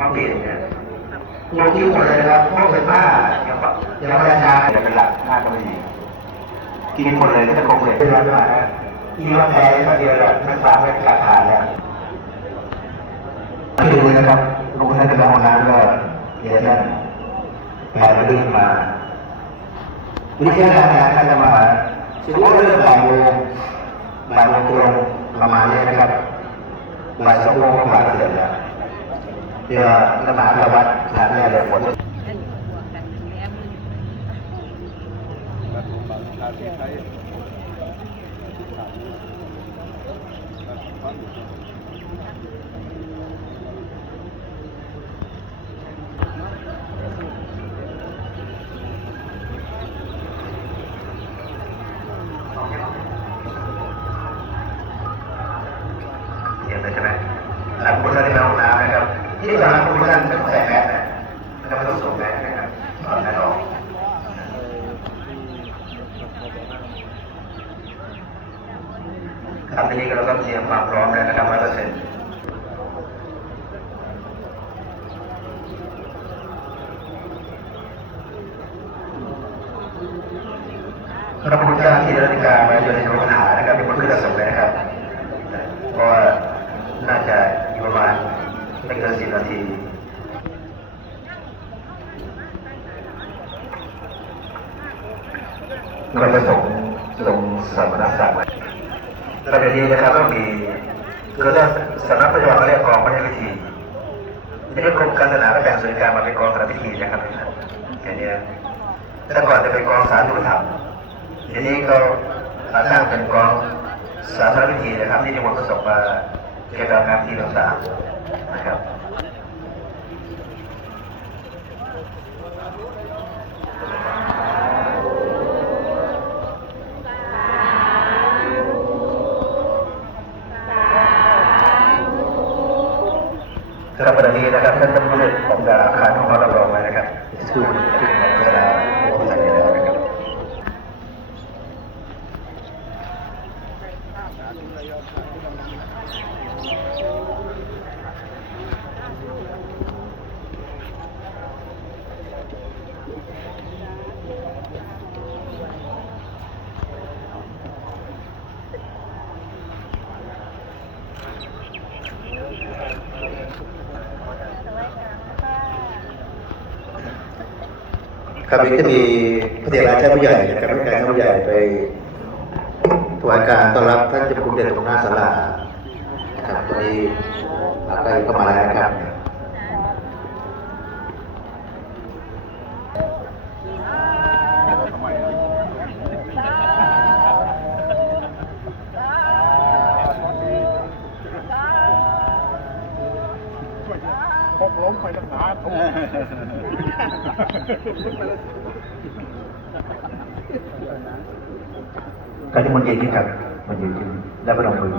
มามเปลี่นเนี่ยลงคิ้วหมดเลยนะครับพวกเป็นผ้าอย่างปะอย่างประชาจะเป็นหลักผ้าก็ไม่ดีกินหมดเลยแล้วจะคงเลยเป็นวันว่านะกินว่าแพ้ก็เดียวแหละไม่ฟ้าไม่ขาดขาดแล้วที่ดูนะครับลงท่านจะไปห้องน้ำก็เดี๋ยวท่านแพ้มาดึงมาวิทยาการท่านจะมาถือว่าเริ่มบ่ายโมงบ่ายโมงตรงประมาณนี้นะครับบ่ายสองโมงก็ผ่านเสร็จแล้ว เพื่อละหมาดละวัดฐานแม่เลยผล เห็นเลยใช่ไหมหลังคุณท่านที่มาห้องน้ำ นะครับที่หลังคุณท่านต้องใส่แมสนะแล้วไม่ต้องสวมแมสนะครับตอนนั้นออกครับทีนี้เราก็เตรียมความพร้อมแล้วนะครับร้อยเปอร์เซ็นต์พระพุทธเจ้าที่นาฬิกามาอยู่ในโรงอาหารนะครับเป็นคนขึ้นกระสงเลยนะครับ เพราะว่าน่าจะอยู่ประมาณไม่เกินสิบนาที เราจะส่งส่งสมณศักดิ์ไว้ระเบียบนี้นะครับต้องมีคือถ้าสำนักปฏิบัติเขาเรียกกองพระราชพิธีทีนี้กรมการศาสนาก็แบ่งส่วนกลางมาเป็นกองพระรพิธีนะครับอย่างนี้แต่ก่อนจะเป็นกองสาธารณธรรมทีนี้ก็มาตั้งเป็นกองสาธารณพิธีนะครับที่จังหวัดประสบมาเกี่ยวกับงานพิธีต่างๆนะครับ สำหรับประเด็นนี้นะครับท่านผู้เล่นของดาราคารของเราลงไว้นะครับสู้ที่ดาราโอ้สัญญานะครับ ครับนี้จะมีพระเดชราชผู้ใหญ่กับพระการผู้ใหญ่ไปถวายการต้อนรับท่านเจ้าคุณเด่นตรงหน้าศาลานะครับตอนนี้เราใกล้เข้ามาแล้วนะครับ พกล้มไปตั้งนานทุกการที่มันยืนขึ้นครับมันยืนขึ้นแล้วก็ลองมือ